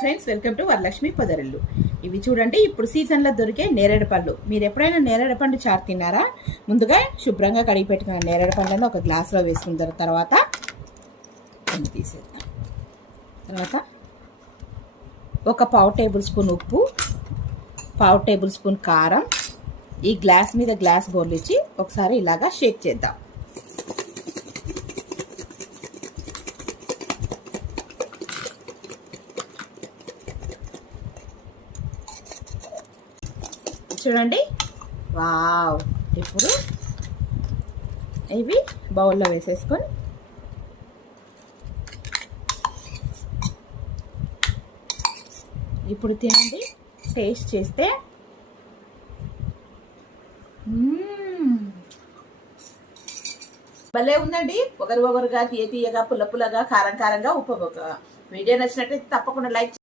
Friends, welcome to Varalakshmi పొదరిల్లు. ఇవి చూడండి, ఇప్పుడు సీజన్లో దొరికే నేరేడు పళ్ళు. మీరు ఎప్పుడైనా నేరేడు పండు చారు తిన్నారా? ముందుగా శుభ్రంగా కడిగి పెట్టుకున్న నేరేడు పండ్లను ఒక గ్లాస్లో వేసుకున్న తర్వాత తీసేద్దాం. తర్వాత ఒక పావు టేబుల్ స్పూన్ ఉప్పు, పావు టేబుల్ స్పూన్ కారం ఈ గ్లాస్ మీద గ్లాస్ బోర్లిచ్చి ఒకసారి ఇలాగా షేక్ చేద్దాం. చూడండి, వావ్. ఇప్పుడు ఇవి బౌల్లో వేసేసుకొని ఇప్పుడు తినండి. టేస్ట్ చేస్తే భలే ఉందండి. ఒగరుగా, తీయగా, పుల్లగా, కారంగా, ఉప్పు. వీడియో నచ్చినట్లయితే తప్పకుండా లైక్